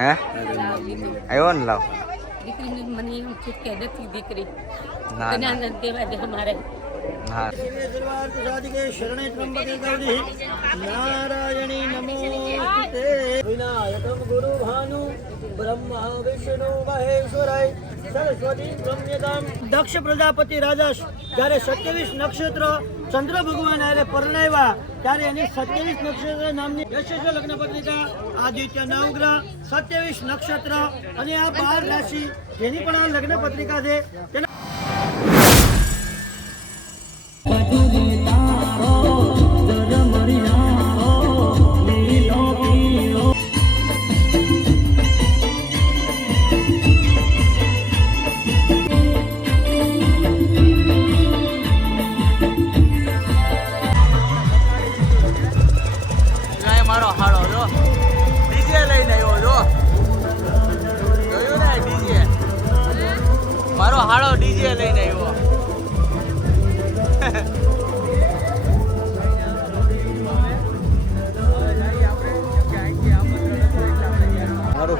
હે? આવ્યો ને લાવ. દીકરીને મને એમ છે કે દીકરી. તને આનંદ દેવા દે અમારે. નારાયણી નમો વિનાયકમ ગુરુ ભાનુ બ્રહ્મા વિષ્ણુ મહેશ્વરાય દક્ષ પ્રજાપતિ રાજા જ્યારે સત્યાવીસ નક્ષત્ર ચંદ્ર ભગવાન હારે પરણાવ્યા, ત્યારે એની સત્યાવીસ નક્ષત્ર નામની યશસ્વ લગ્ન પત્રિકા આદિત્ય નવગ્રહ, સત્યાવીસ નક્ષત્ર અને આ બાર રાશિ, જેની પણ આ લગ્ન પત્રિકા છે, તેના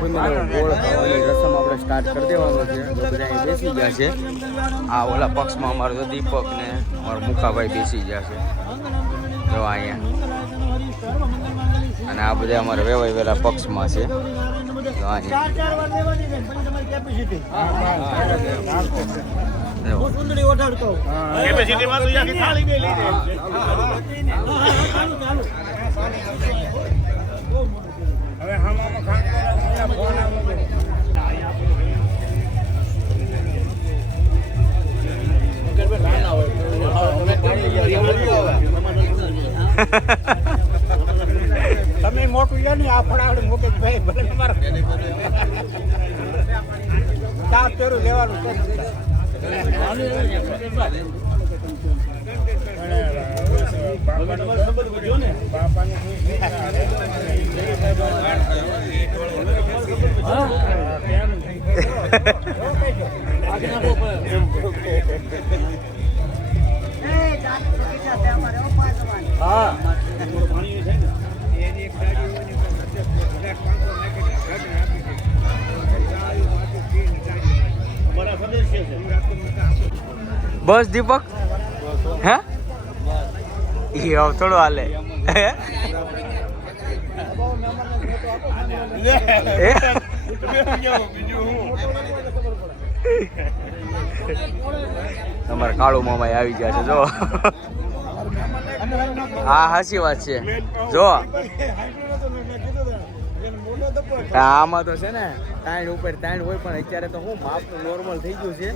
મારો ગોળ ખાવાની રસમ આપણે સ્ટાર્ટ કરી દેવાનો છે. બધા અહીં બેસી ગયા છે. આ ઓલા પક્ષમાં અમારો તો દીપક ને અમારો મુકાભાઈ બેસી ગયા છે. જો અહીંયા. અને આ બધા અમારા વેવાય વેલા પક્ષમાં છે. કેપેસિટીમાં તો થાળી. હવે આવે તમે મોકલી લે ને આ ફળાવડે મૂકે ભાઈ ભલે તમારા ચા પેરું લેવાનું છે. હા બસ દીપક? હે? એ થોડું હાલે. હે? તમારા કાળુ મામા આવી ગયા છે જો હા, હાચી વાત છે. જો આમાં તો છે ને, તાણ ઉપર તાણ હોય પણ અત્યારે તો હું માપ નોર્મલ થઈ ગયું છે.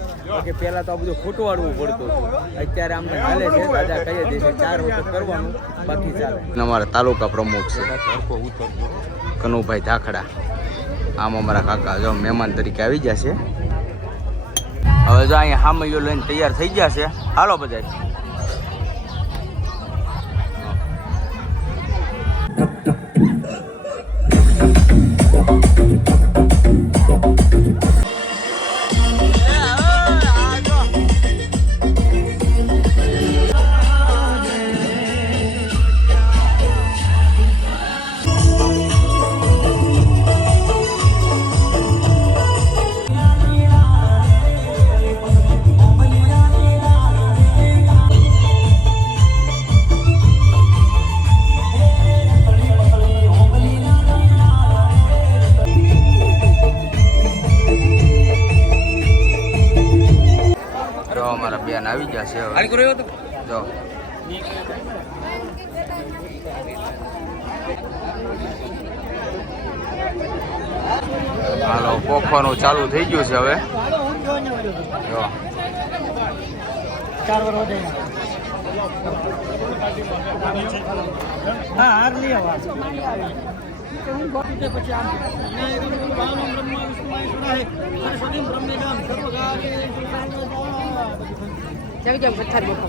કે પહેલા તો આ બધું ખૂટવાડવું પડતું હતું. અત્યારે આમને ચાલે છે, દાદા કહીએ દેશે ચાર વખત કરવાનું, બાકી ચાલે. અમારા તાલુકા પ્રમુખ છે. કનુભાઈ ધાખડા. આમ અમારા કાકા જો મહેમાન તરીકે આવી ગયા છે. હવે જો અહીંયા હામૈયો લઈને તૈયાર થઈ ગયા છે. હાલો બધા બ્રહ્મ્યદામ હવે જાવ જાવ પથ્થર મૂકો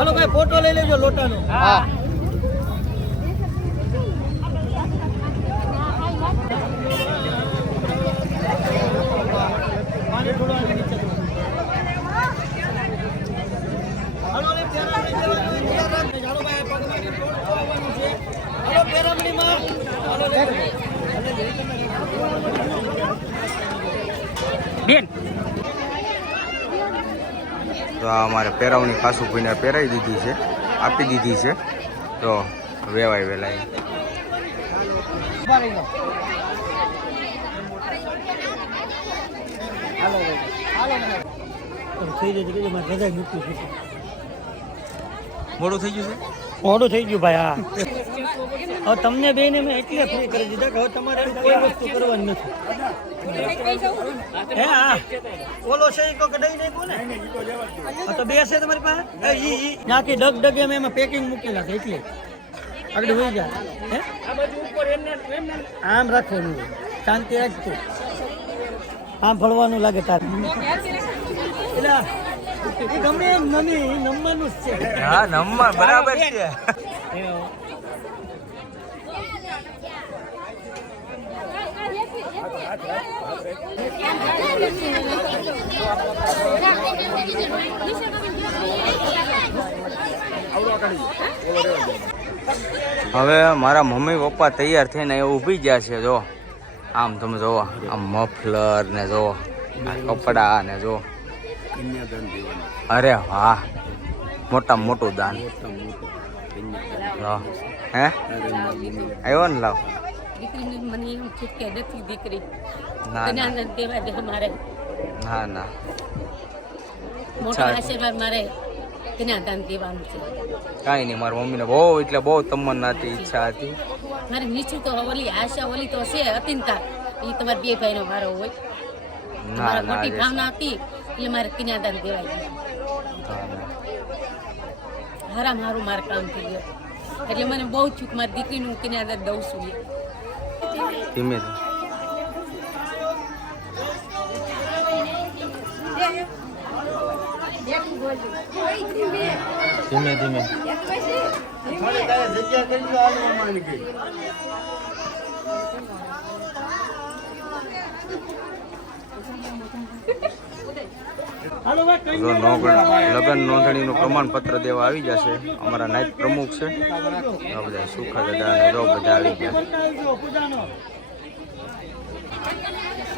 હાલો ભાઈ ફોટો લઈ લેજો લોટાનો. હા. પાણી તો આ અમારે પહેરાવણી ખાસું કોઈને પહેરાવી દીધી છે આપી દીધી છે તો વેવાય વેલા ઊભા રહી જાઓ. હાલો ભાઈ. હાલો મને. થઈ જશે કે મારે રજા મૂકવી છે મોડું થઈ ગયું છે મોડું થઈ ગયું ભાઈ હા હવે તમને બેને મેં એટલે ફ્રી કરી દીધા કે હવે તમારે કોઈ વસ્તુ કરવાની નથી. હે હા. ઓલો છે નાખ્યું હા, તો બે છે તમારી પાસે? ઈ ઈ. નાખી ડગ ડગ એમ એમાં પેકિંગ મૂકેલા છે એટલે. આગળ હોઈ જાય હે? આમ રાખવાનું શાંતિ રાખતું આમ ફળવાનું લાગે તાર. એલા એ ગમે એમ મમ્મી નમવાનું જ છે. હા નંબર બરાબર છે. હવે મારા મમ્મી પપ્પા તૈયાર થઈને એ ઊભી ગયા છે જો. આમ તમે જોવો આમ મફલર ને જો કપડા ને જો અરે વાહ મોટા મોટું દાન. હે? આવ્યો ને લાવ. દીકરીની મને એમ છે કે નથી દીકરી. ના ના. દેવા દે મારે. ના ના. મોટો આશીર્વાદ મારે કન્યાદાન દેવાનું છે. કાંઈ નહીં મારા મમ્મીને બહુ એટલે બહુ તમન્ના હતી ઈચ્છા હતી. મારે નીચું તો ઓલી આશા ઓલી તો છે અતિનતા. એ તમારા બે ભાઈનો મારો હોય. મારા મોટી ભાવના હતી એટલે મારે કન્યાદાન દેવાય હારા મારું હારું કામ થઈ ગયું. એટલે મને બહુ ચૂક મારી દીકરીનું કન્યાદાન દઉં છું. ધીમે ધીમે ધીમે નોંધણી લગ્ન નોંધણીનું પ્રમાણપત્ર દેવા આવી જશે. અમારા નાયક પ્રમુખ છે. આ બધા સુખા દાદા અને જો બધા આવી ગયા.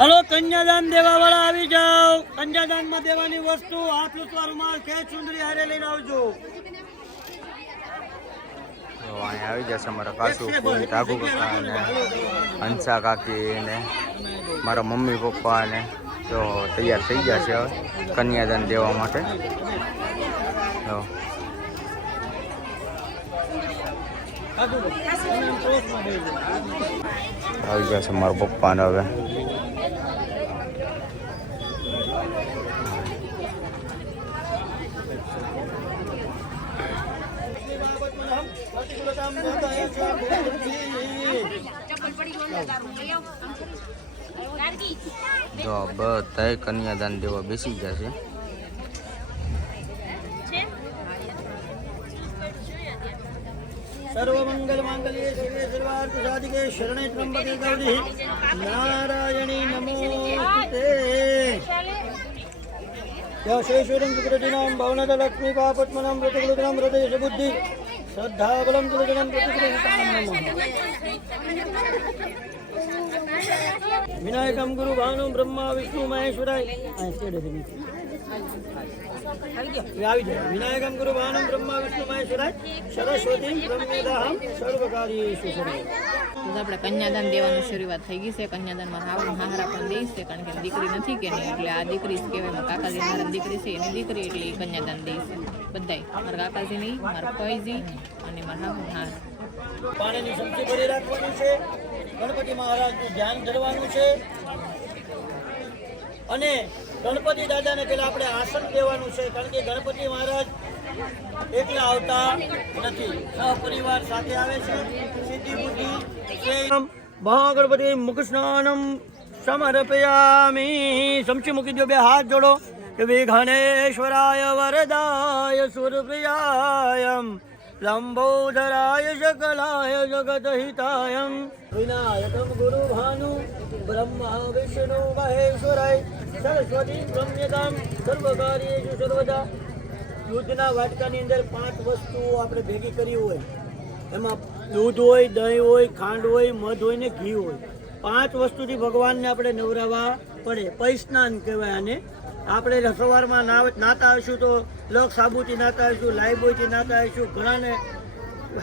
હલો કન્યાદાન દેવા વાળા આવી જાઓ. કન્યાદાનમાં દેવાની વસ્તુ લૂંટવા રૂમાલ ખેંચ ચુંદડી હારે લઈને આવજો. અહીંયા આવી જશે અમારા કાસુ ટાગુ કાકા ને હંસા કાકી ને મારા મમ્મી પપ્પા ને તો તૈયાર થઈ ગયા છે હવે કન્યાદાન દેવા માટે. તો આવી ગયા છે મારા પપ્પાને હવે. ચપ્પલ પડી ગયો છે સર્વમંગલ માંગલ્યે શિવે સર્વાર્થ સાધિકે શરણે ત્રંબકે ગૌરી નારાયણી નમોસ્તુતે યશેશ્વરં સુકૃતિનામ ભવનદ લક્ષ્મી પાપત્મનામ પ્રતિકૃતનામ હૃદય બુદ્ધિ શ્રદ્ધાબલમ કૃતનામ પ્રતિકૃતામ વિનાયકમ ગુરુ ભાનુ બ્રહ્મા વિષ્ણુ મહેશ્વરાય આ છેડે છે નીચે. એ આવી જાય વિનાયકમ ગુરુ ભાનમ બ્રહ્મા વિષ્ણુ મહેશ્વરાય સરસ્વતી બ્રહ્મેદાહમ સર્વકાર્યેષુ સર્વે તો આપણે કન્યાદાન દેવાની શરૂઆત થઈ ગઈ છે કન્યાદાનમાં હાવણ હાહરા પણ દઈશ છે કારણ કે દીકરી નથી કે નહીં એટલે આ દીકરી જ કહેવાય. મારા કાકાજી મારા દીકરી છે એની દીકરી એટલે એ કન્યાદાન દઈશ બધાય. મારા કાકાજીની મારા ફઈજી અને મારા હાહુ હાર પાણીની સમજી ભરી રાખવાની છે. ગણપતિ મહારાજનું ધ્યાન ધરવાનું છે. અને ગણપતિ દાદાને પેલા આપણે આસન દેવાનું છે, કારણ કે ગણપતિ મહારાજ એકલા આવતા નથી. સહપરિવાર સાથે આવે છે. સિદ્ધિ, બુદ્ધિ મહાગણપતિ મુખ સ્નાનમ સમર્પયામી. સમચી મૂકી દો બે હાથ જોડો, કે વિઘ્નેશ્વરાય વરદાય સુરપ્રિયાયમ. શકલાય જગતહિતાયમ વિનાયકમ ગુરુ ભાનુ બ્રહ્મા વિષ્ણુ મહેશ્વરાય સરસ્વતી બ્રહ્મ્યતામ સર્વકાર્ય સર્વદા દૂધના વાટકાની અંદર પાંચ વસ્તુઓ આપણે ભેગી કરી હોય એમાં દૂધ હોય દહીં હોય ખાંડ હોય મધ હોય ને ઘી હોય પાંચ વસ્તુથી ભગવાનને આપણે નવરાવવા પડે. પૈસ્નાન કહેવાય આને. આપણે સવારમાં નાતા આવીશું તો લગ સાબુથી નાતા આવીશું, લાઈબોયથી નાતા આવીશું. ઘણાને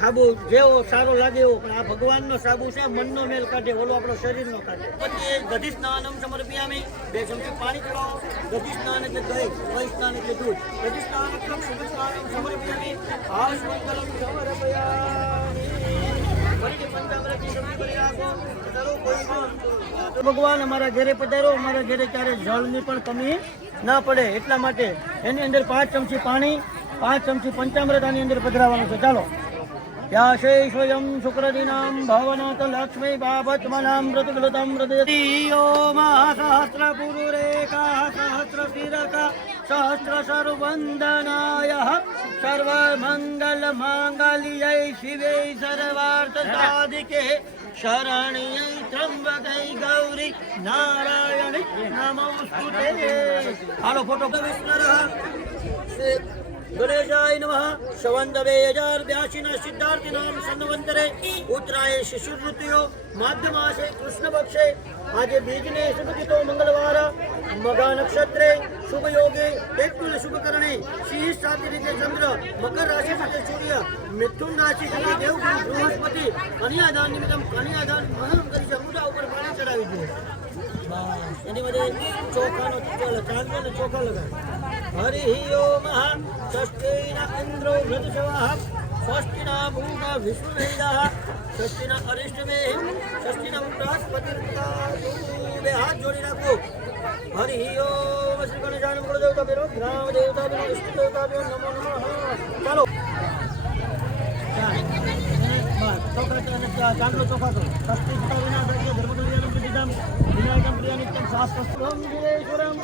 સાબુ જેવો સારો લાગે એવો, પણ આ ભગવાનનો સાબુ છે, મનનો મેલ કાઢે, ઓલો આપણો શરીરનો કાઢે. પછી ગધી સ્નાનમ સમર્પ્યામી બે ચમચી પાણી ચડાવો ગધી સ્નાન એટલે દહીં દહીં સ્નાન એટલે દૂધ. ગધી સ્નાન એટલે શુભ આશ મંગલમ સમર્પયામી. સમજી કરી રાખો. ભગવાન અમારા ઘરે પધારો, અમારા ઘરે ક્યારે જળની પણ કમી ના પડે, એટલા માટે એની અંદર પાંચ ચમચી પાણી, પાંચ ચમચી પંચામૃત આની અંદર પધરાવાનું છે. ચાલો. યાશેશ્વયમ શુક્રદીનામ ભાવનાથ લક્ષ્મી બાબતમનામ મૃતગલતમ હૃદય મા સહસ્ર પુરુરેકા શિરકા સહસ્ર સર્વંદનાય સર્વમંગલ માંગલ્ય શિવે સર્વાર્થ સાધિકે. शरण्यै त्र्यम्बकै गौरी नारायणि नमोऽस्तुते હાલો ફોટો વિષ્ણરः ગણેશાય નમઃ સંવંત બે હજાર બ્યાસીના સિદ્ધાર્થી નામ સંવંતરે ઉત્તરાયણ શિશિર ઋતુઓ માધ્ય માસે કૃષ્ણ પક્ષે આજે બીજને શુભ ગીતો મંગળવાર મગા નક્ષત્રે શુભ યોગે એકુલ શુભ કરણે સિંહ સાથે રીતે ચંદ્ર, મકર રાશિ સાથે સૂર્ય, મિથુન રાશિ સાથે દેવગુરુ બૃહસ્પતિ, કન્યાદાન નિમિત્તમ કન્યાદાન મહન કરી છે. મુદ્દા ઉપર પાણી ચડાવી દો એની બધે ચોખાનો ચાંદલો ને ચોખા લગાય હરિ ઓમ ષષ્ઠીના ઇન્દ્રો વૃદ્ધશવાહ ષષ્ઠીના ભૂગા વિશ્વવેદાહ ષષ્ઠીના અરિષ્ટમે ષષ્ઠીના બૃહસ્પતિ બે હાથ જોડી રાખો હરિ ઓમ શ્રી ગણેશાન મૂળ દેવતા બેરો ગ્રામ દેવતા બેરો વિષ્ણુ દેવતા બેરો નમો નમઃ ચાલો ચાંદલો ચોખા કરો ષષ્ઠી સતા વિના સત્ય ધર્મ કલ્યાણમ વિદિતમ વિનાયકમ પ્રિય નિત્યમ શાસ્ત્રસ્ત્રમ વિરેશ્વરમ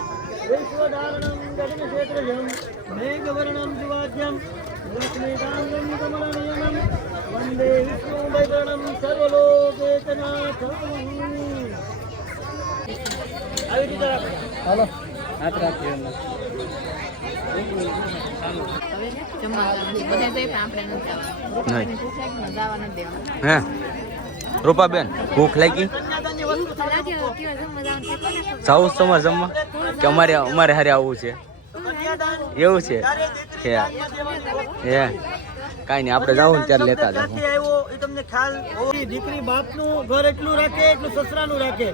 હાલો. હાથ દેવાનું. હે? રૂપાબેન ભૂખ લાગી? જાવું તમારે જમવા કે અમારે અમારે હારે આવવું છે? એવું છે? હે. હે. કાંઈ નહીં આપણે જાવું ને ત્યારે લેતા જાવ એ તમને ખ્યાલ દીકરી બાપનું ઘર એટલું રાખે એટલું સસરાનું રાખે.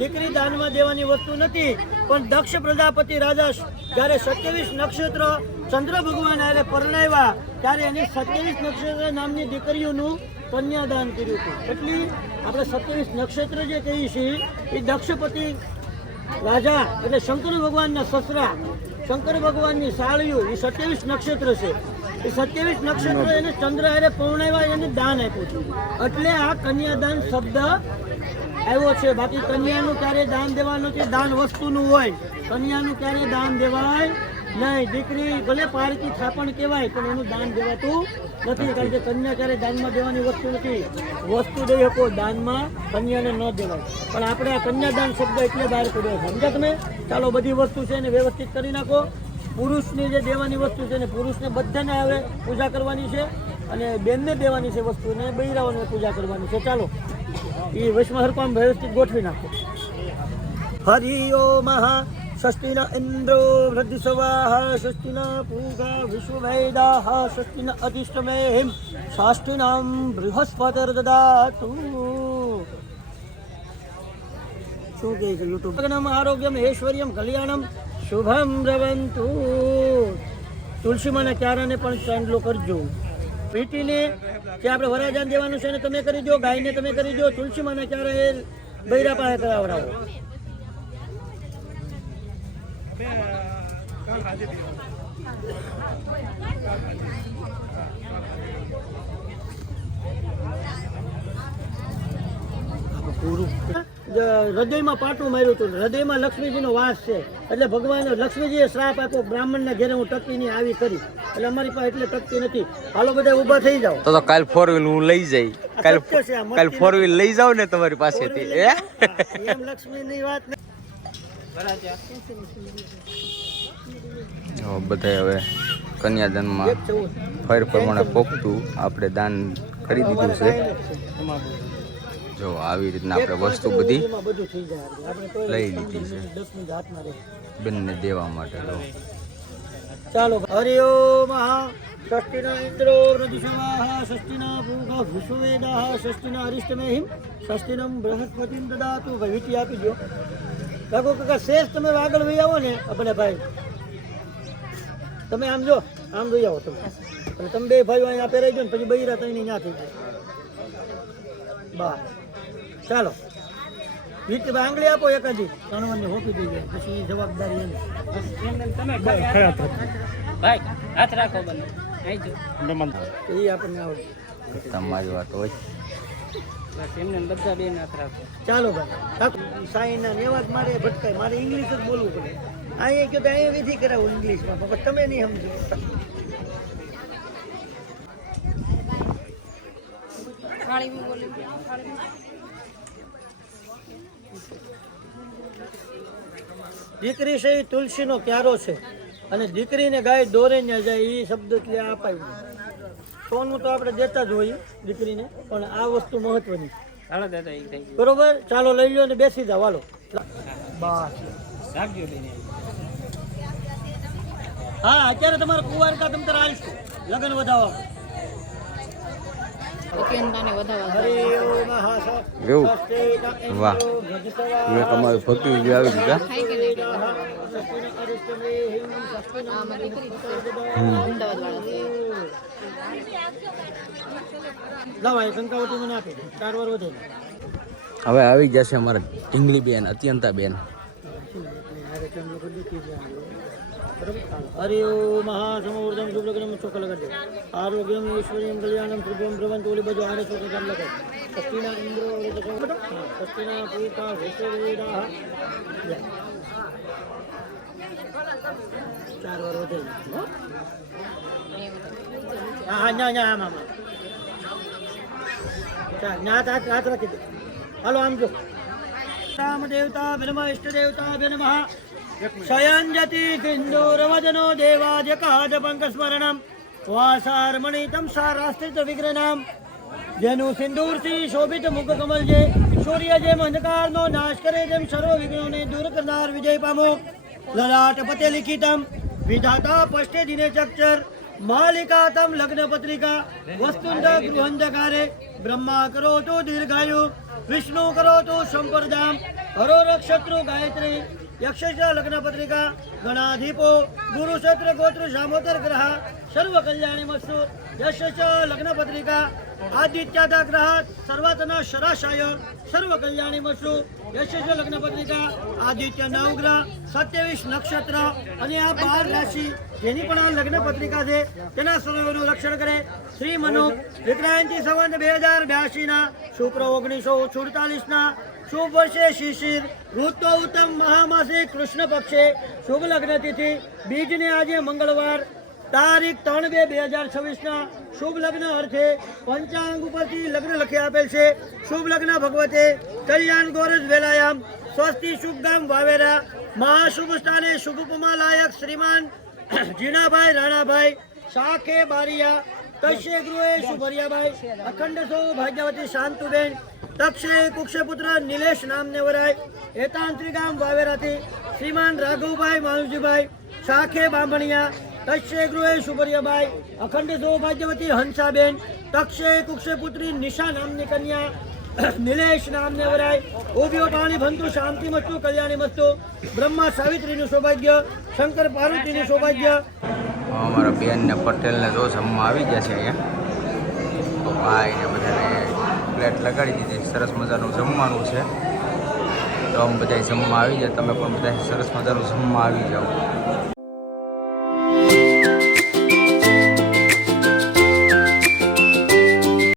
દીકરી દાનમાં દેવાની વસ્તુ નથી પણ દક્ષ પ્રજાપતિ રાજા જ્યારે સત્યાવીસ નક્ષત્ર ચંદ્ર ભગવાન હારે પરણાવ્યા ત્યારે એની સત્યાવીસ નક્ષત્ર નામની દીકરીઓનું કન્યાદાન કર્યું હતું. એટલી આપણે સત્યાવીસ નક્ષત્ર જે કહીએ છીએ એ દક્ષપતિ રાજા એટલે શંકર ભગવાનના સસરા શંકર ભગવાનની સાળીઓ એ સત્યાવીસ નક્ષત્ર છે. સત્યાવીસ નક્ષત્ર એને ચંદ્ર અરે પૌર્ણિમા એને દાન આપ્યું છે. એટલે આ કન્યાદાન શબ્દ આવ્યો છે. બાકી કન્યાનું ક્યારે દાન દેવાનું છે? દાન વસ્તુનું હોય. કન્યાનું ક્યારે દાન દેવાય નહીં. દીકરી ભલે પારકી થાપણ કહેવાય, પણ એનું દાન દેવાતું નથી. કારણ કે કન્યા ક્યારે દાનમાં દેવાની વસ્તુ નથી. વસ્તુ દઈ શકો, દાનમાં કન્યાને ન દેવાય. પણ આપણે આ કન્યાદાન શબ્દ એટલે બહાર કર્યો સમજ્યા તમે? ચાલો બધી વસ્તુ છે એને વ્યવસ્થિત કરી નાખો. પુરુષની જે દેવાની વસ્તુ છે ને પુરુષને બધાને હવે પૂજા કરવાની છે અને બેનને દેવાની છે વસ્તુ ને બૈરાઓને પૂજા કરવાની છે. ચાલો એ વૈષ્ણવ હરપામ વ્યવસ્થિત ગોઠવી નાખો. હરિયો મહા ષષ્ઠિન ઇન્દ્રો વૃદ્ધિસવાહ ષષ્ઠિન પૂગા વિશ્વવેદાહ ષષ્ઠિન અધિષ્ટમે ષષ્ઠિનામ બૃહસ્પતિર્દદાતુ શું કહે છે યુટ્યુબ આરોગ્યમ, ઐશ્વર્યમ, કલ્યાણમ શુભમ રવંતુ. તુલસીમાના ક્યારાને પણ ચાંદલો કરજો. પીટીને જે આપણે વરાજાન દેવાનું છે એને તમે કરી દો, ગાયને તમે કરી દો તુલસીમાના ક્યારે એ બૈરા પાસે કરાવડાવો. જ હૃદયમાં પાટું માર્યું હતું. હૃદયમાં લક્ષ્મીજીનો વાસ છે. એટલે ભગવાન લક્ષ્મીજીએ શ્રાપ આપ્યો બ્રાહ્મણના ઘેરે હું ટકી ની આવી કરી એટલે અમારી પાસે એટલે ટકતી નથી. હાલો બધા ઊભા થઈ જાઓ. તો તો કાલ ફોર વ્હીલ હું લઈ જઈ. કાલ કાલ ફોર વ્હીલ લઈ જાવ ને તમારી પાસેથી. એમ લક્ષ્મીની વાત. બધા હવે કન્યાદાનમાં ફર પ્રમાણે પોખતું આપણે દાન કરી દીધું છે. જો આવી રીતના આપણે વસ્તુ બધી તોય લઈ લીધી છે. બેનને દેવા માટે લો. ચાલો હરિયો મહા ષષ્ટિના ઇન્દ્રો પ્રતિશવાહ ષષ્ઠિના ભૂગા, ભૂષવેદાહ ષષ્ઠિના અરિષ્ટમેહિમ ષષ્ટિનમ બૃહસ્પતિમ દદાતુ વીટી આપી દો કાકો, કાકા, શેષ તમે આગળ વહી આવો ને આપણે ભાઈ. તમે આમ જો, આમ જોઈ આવો તમે. તમે બે ભાઈઓ અહીંયા પહેરાઈ દો ને, પછી બૈરા તઈની ના થઈ જાય. બા ચાલો. વીટી આંગળી આપો હજી. ત્રણ હોપી દઈએ પછી એ જવાબદારી એની. ભાઈ હાથ રાખો બંને. એ આપણને આવડે. તમારી વાત હોય. એમને બધા બેન હાથ રાખો. ચાલો ભાઈ. સાઈના નેવાજ મારે ભટકાય. મારે ઇંગ્લિશ જ બોલવું પડે. અહીંયા કહ્યું તો અહીંયા વિધિ કરાવું ઇંગ્લિશમાં પણ તમે નહીં સમજો. દીકરી છે એ તુલસીનો ક્યારો છે. અને દીકરીને ગાય દોરે ન જાય એ શબ્દ ત્યાં અપાયું સોનું તો આપણે દેતા જ હોઈએ દીકરીને પણ આ વસ્તુ મહત્વની. બરોબર? ચાલો લઈ લો ને બેસી જાઓ. હાલો. હા અત્યારે તમારે કુવારકા તમે તારે આવીશું લગ્ન વધાવવા અત્યંતાને વધારવા હરે ઓમ હા સ- એવું? વાહ. મેં તમારી ભક્તિ આવી દીધા હવે આવી જશે અમારા ઢીંગલી બેન અત્યંતા બેન. હરિ ઓમ મહાસમૂર્ધમ શુભ્રગ્રમ ચોખ્ખો લગાડજો આરોગ્યમ ઈશ્વરીયમ કલ્યાણમ શુભ્રમ પ્રવંત ઓલી બધું આરે ચોખ્ખો કામ લગાડ સસ્તીના ઇન્દ્રો સસ્તીના પૂતા વિશ્વવેદા ચાર વાર વધે હો? હા ના ના આમ હાલો આમ જો રામ દેવતા બ્રહ્મ ઇષ્ટ દેવતા નમઃ દેવાજકાદ પંકસ્મરણમ વાસારમણિતમ સારાસ્ત્રિત વિગ્રહનામ જેનું સિંદૂરથી શોભિત મુખ કમલ જે સૂર્ય જેમ અંધકારનો નાશ કરે તેમ સર્વ વિઘ્નોને દૂર કરનાર વિજય પામો લલાટ પતે લિખિતમ વિધાતા પષ્ટે દિને ચક્ષર માલિકા તમ લગ્ન પત્રિકા વસ્તુંદ ગૃહંધકારે બ્રહ્મા કરો તો દીર્ઘાયુ વિષ્ણુ કરો તો સંપરદામ હરો રક્ષત્રુ ગાયત્રી યક્ષ લગ્ન પત્રિકા ગણાધીપો ગુરુ ક્ષત્ર ગોત્ર સામોતર ગ્રહ સર્વ કલ્યાણી મસ્તુ યશ લગ્ન પત્રિકા આદિત્યાદા ગ્રહ સર્વતના શરાશાય સર્વ કલ્યાણી મસ્તુ યશ લગ્ન પત્રિકા આદિત્ય નવ ગ્રહ સત્યાવીસ નક્ષત્ર અને આ બાર રાશિ જેની પણ આ લગ્ન પત્રિકા છે તેના સર્વનું રક્ષણ કરે શ્રી મનુ વિક્રાંતિ સંવંત બે હજાર બ્યાસી ના શુક્ર ઓગણીસો સુડતાલીસ ના શુભ વર્ષે શિશિર ઋતુ ઉત્તમ મહામાસે કૃષ્ણ પક્ષે શુભ લગ્ન તિથિ. બીજને આજે મંગળવાર તારીખ ત્રણ બે બે હજાર છવ્વીસના શુભ લગ્ન અર્થે પંચાંગ ઉપરથી લગ્ન લખી આપેલ છે. શુભ લગ્ન ભગવતે કલ્યાણ ગોરજ વેલાયામ, સ્વસ્તિ શુભ ગામ વાવેરા, મહાશુભ સ્થાને શુભ ઉપમા લાયક શ્રીમાન જીણાભાઈ રાણાભાઈ, શાખે બારિયા તસ્ય ગૃહે શુભરિયાભાઈ અખંડ સૌ ભાગ્યવતી શાંતુબેન તક્ષે કુક્ષપુત્ર નિલેશ નામને વરાય એતાંત્રી ગામ વાવેરાથી શ્રીમાન રાઘવભાઈ માનુજીભાઈ, શાખે બાંભણિયા તક્ષે ગૃહે શુભરિયાભાઈ અખંડ સૌ ભાગ્યવતી હંસાબેન તક્ષે કુક્ષપુત્રી નિશા નામની કન્યા, નિલેશ નામને વરાય ઉભ્યો પાણી ભંતુ, શાંતિ મસ્તુ, કલ્યાણી મસ્તુ, બ્રહ્મા સાવિત્રીનું સૌભાગ્ય, શંકર પાર્વતીનું સૌભાગ્ય અમારા બેન ને પટેલ ને જો જમવા આવી ગયા છે અહીંયા. તો ભાઈને બધાને પ્લેટ લગાડી દીધી. સરસ મજાનું જમવાનું છે. તો અમે બધા જમવા આવી જાય તમે પણ બધા સરસ મજાનું જમવા આવી જાઓ.